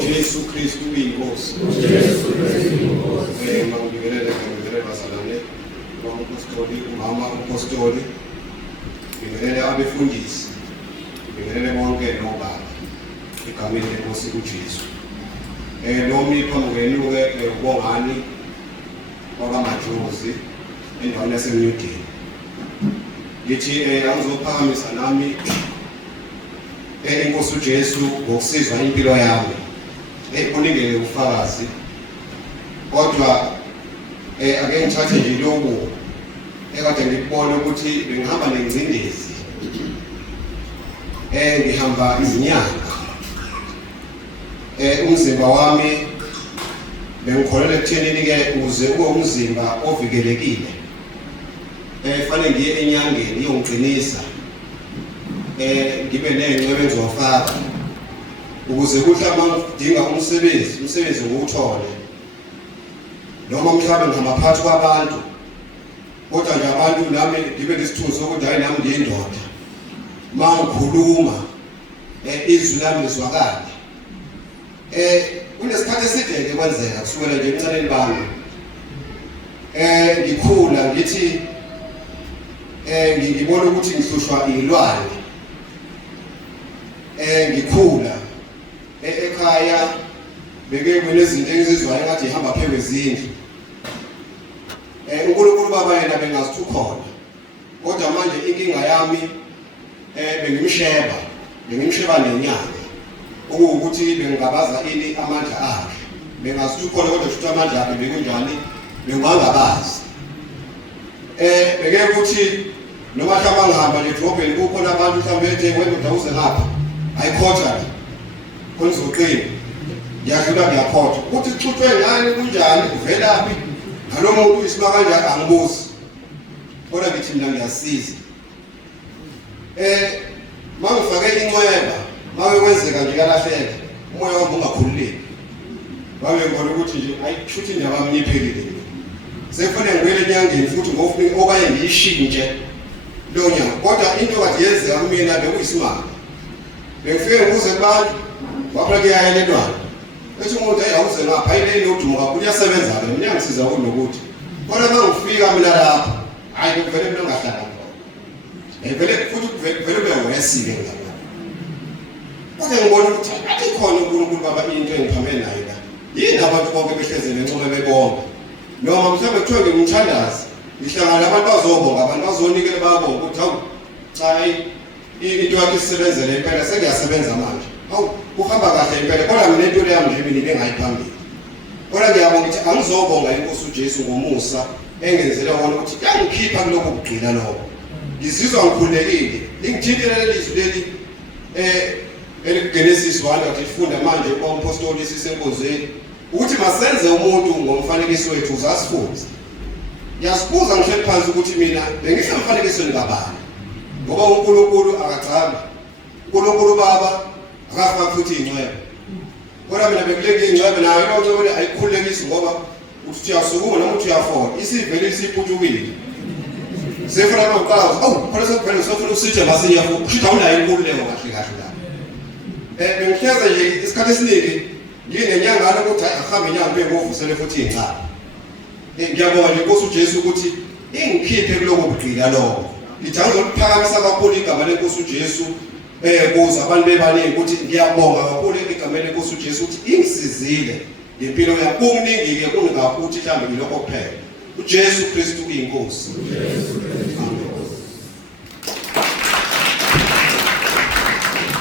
Jesu Kristu uyinkosi. Ngibingelele bazalwane, umama umpostoli, ngibingelele abefundisi, ngibingelele bonke nobaba egameni lenkosi uJesu. Lomi phambi kwenu-ke ubongani wakamajuzi endaweni yaseMnyudeni. Ngithi angizophakamisa nami inkosi uJesu ngokusizwa impilo yami. Kuningeke ufakazi, kodwa ake ngithathe nje lokhu ekade ngikubona ukuthi bengihamba nengcindezi, ngihamba izinyanga. Umzimba wami bengikholelwa ekuthenini-ke ukuze ube umzimba ovikelekile fanele ngiye enyangeni iyongiqinisa, ngibe ney'ngcebo engizowafaka ukuze kuhla uma ngidinga umsebenzi ngiwuthole, noma mhlawumbe ngihamba phakathi kwabantu, kodwa nje abantu nami ngibe nesithunzi sokuthi hayi nami ngiyindoda. Uma ngikhuluma izwi lami lizwakale. Kunesikhathi eside-ke kwenzeka kusukela nje emncane bami, ngikhula ngithi ngibona ukuthi ngihlushwa iy'lwane. Ngikhula ekhaya beke kunezinto engizizwayo engathi ihamba phezu kwezindlu. uNkulunkulu baba yena bengazithi ukhona, kodwa manje inkinga yami bengimsheba nenyanga, ukuthi bengabaza ini amandla akhe. Bengazithi ukhona kodwa futhi amandla akhe bekunjani bengangabazi. Beke ukuthi noma mhlawumbe ngihamba nje edrobheni kukhona abantu mhlawumbe bethe wendoda uze ngapha ayikhotha khona izoqina, ngiyadlula ngiyakhotha ukuthi kuxuthwe ngani kunjani uvelaphi ngalo muntu uyisima kanjani angibuzi, kodwa ngithi mina ngiyasiza. Mangifake inxweba mawekwenzeka nje yalahleka umoya wami ungakhululeki, ngibona ukuthi nje ayishuthi indaba yami niphelile, sekufanele ngibuyele enyangeni futhi ngofuna okanye ngiyishintshe lo nyanga. Kodwa into kade yenzeka kumina bekuyisimanga, bengifike ngibuze kubantu waphela kuyayelelwana ethi umuntu awuze ngapha ayileni udumo kakhulu uyasebenza-ke mina ngisiza kunokuthi, kodwa uma ngifika mina lapha hayi vele mina ngahlala khona vele futhi vele uyawesike ngilapha. Kodwa ngibona ukuthi athi khona uNkulunkulu baba into engiphambe nayo la yini abantu bonke behlezele encome bebonga, noma mhlawumbe kuthiwe ngimthandazi ngihlangana abantu bazobonga, abantu bazonikela babonga ukuthi hawu cha into yakhe isebenzele impela sengiyasebenza manje, hawu kuhamba kahle impela, kodwa mina into yami nje mina bengayiphambili. Kodwa ngiyabonga ukuthi angizobonga inkosi uJesu ngomusa engenzela wona ukuthi yangikhipha kuloko kugcina lokho. Ngizizwa ngikhululekile, ingithintile lelizwi leli elikuGenesis 1 kathi lifunda manje umpostoli sisenkozweni ukuthi masenze umuntu ngomfanekiso wethu uzasifuza. Ngiyasibuza ngihleli phansi ukuthi mina bengihle umfanekisweni kabani, ngoba uNkulunkulu akagcami, uNkulunkulu baba akafaka futhi ingcwebe. Kodwa mina bekuleke ingcwebe nayo lonke ukuthi ayikhululekisi, ngoba uthi uyasukuma noma uthi uyafola isivele isiphutshukile. Sefuna nokuqala awu khona sekuphela sofuna usithe masiyafu kushithi awunayo inkululeko kahle kahle la. Bengihleza nje isikhathi esiningi nginenyangana ukuthi ahambe inyanga kube ngovusele futhi ingcaba. Ngiyabonga nje inkosi uJesu ukuthi ingikhiphe kuloko kugcina lokho. Ngithanda ukuphakamisa kakhulu igama lenkosi uJesu kuze abantu bebaningi ukuthi ngiyabonga kakhulu egameni lenkosi uJesu ukuthi ingisizile ngempilo yami. Kunginingi-ke kungakuthi mhlawumbe ngilokho kuphela. uJesu Kristu uyinkosi. Amen.